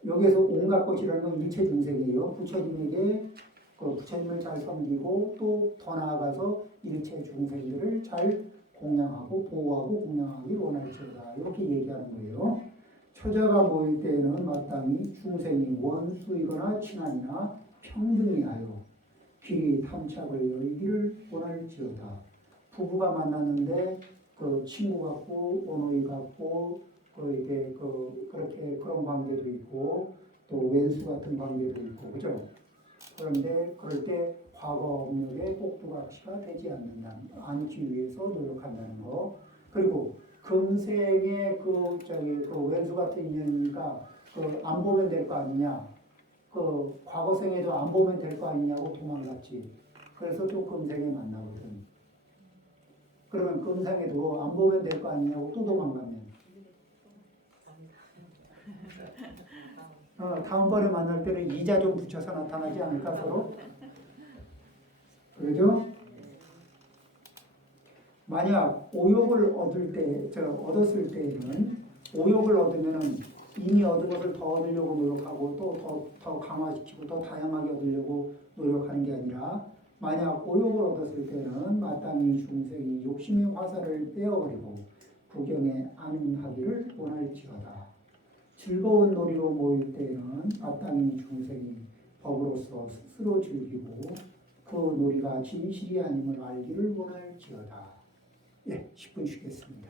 여기서 온갖 것이라는 건 일체 중생이에요. 부처님에게 부처님을 잘 섬기고 또 더 나아가서 일체 중생들을 잘 공양하고 보호하고 공양하기를 원할지어다. 이렇게 얘기하는 거예요. 처자가 모일 때에는 마땅히 중생이 원수이거나 친하니나 평등히 하여 귀리 탐착을 여기기를 원할지어다. 부부가 만났는데 친구 같고 원호이 같고 그렇게 그런 관계도 있고 또 왼수 같은 관계도 있고 그죠? 그런데 그럴 때 과거 업력의 꼭두각시가 되지 않기 위해서 노력한다는 거. 그리고 금생의 왼수 같은 인연이니까 안 보면 될 거 아니냐? 과거 생에도 안 보면 될 거 아니냐고 도망갔지. 그래서 또 금생에 만나거든. 그러면 금생에도 안 보면 될 거 아니냐고 또 도망가면 다음번에 만날 때는 이자 좀 붙여서 나타나지 않을까 서로? 그러죠? 만약 오욕을 얻었을 때에는 오욕을 얻으면은 이미 얻은 것을 더 얻으려고 노력하고 또 더 강화시키고 더 다양하게 얻으려고 노력하는 게 아니라 만약 오욕을 얻었을 때는 마땅히 중생이 욕심의 화살을 빼어버리고 구경에 안응하기를 원할지어다. 즐거운 놀이로 모일 때에는 마땅히 중생이 법으로서 스스로 즐기고 그 놀이가 진실이 아님을 알기를 원할지어다. 예, 10분 쉬겠습니다.